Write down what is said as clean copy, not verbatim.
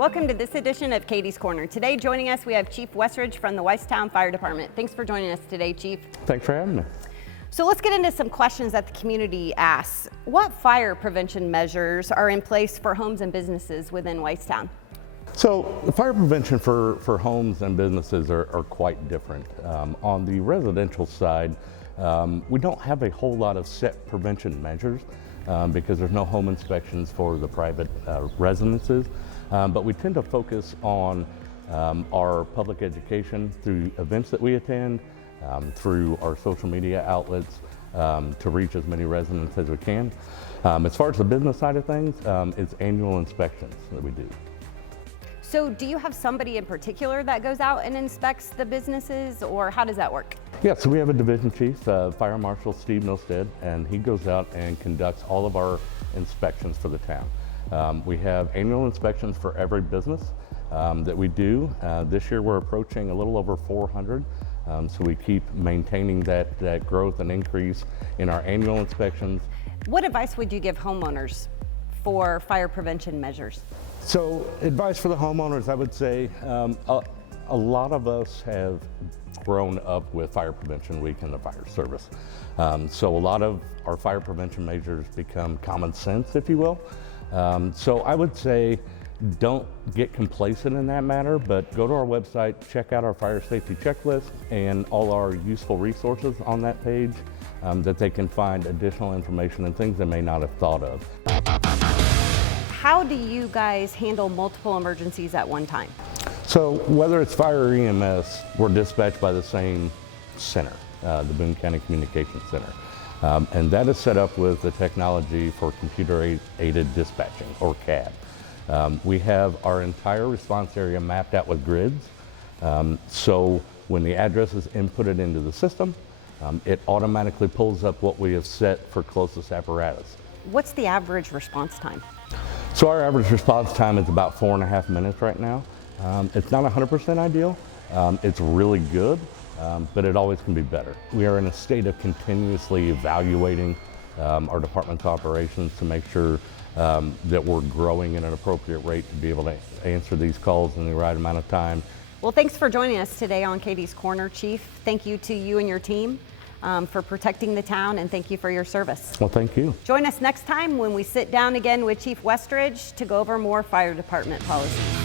Welcome to this edition of Katie's Corner. Today joining us, we have Chief Westrich from the Whitestown Fire Department. Thanks for joining us today, Chief. Thanks for having me. So let's get into some questions that the community asks. What fire prevention measures are in place for homes and businesses within Whitestown? So the fire prevention for homes and businesses are quite different. On the residential side, we don't have a whole lot of set prevention measures because there's no home inspections for the private residences. But we tend to focus on our public education through events that we attend, through our social media outlets to reach as many residents as we can. As far as the business side of things, it's annual inspections that we do. So do you have somebody in particular that goes out and inspects the businesses, or how does that work? Yeah, so we have a division chief, Fire Marshal Steve Milstead, and he goes out and conducts all of our inspections for the town. We have annual inspections for every business that we do. This year we're approaching a little over 400, so we keep maintaining that growth and increase in our annual inspections. What advice would you give homeowners for fire prevention measures? So advice for the homeowners, I would say a lot of us have grown up with Fire Prevention Week and the fire service. So a lot of our fire prevention measures become common sense, if you will. So I would say don't get complacent in that matter, but go to our website, check out our fire safety checklist and all our useful resources on that page that they can find additional information and things they may not have thought of. How do you guys handle multiple emergencies at one time? So whether it's fire or EMS, we're dispatched by the same center, the Boone County Communications Center. And that is set up with the technology for computer-aided dispatching, or CAD. We have our entire response area mapped out with grids. So when the address is inputted into the system, it automatically pulls up what we have set for closest apparatus. What's the average response time? So our average response time is about 4.5 minutes right now. It's not 100% ideal. It's really good, but it always can be better. We are in a state of continuously evaluating our department's operations to make sure that we're growing at an appropriate rate to be able to answer these calls in the right amount of time. Well, thanks for joining us today on Katie's Corner, Chief. Thank you to you and your team for protecting the town, and thank you for your service. Well, thank you. Join us next time when we sit down again with Chief Westrich to go over more fire department policies.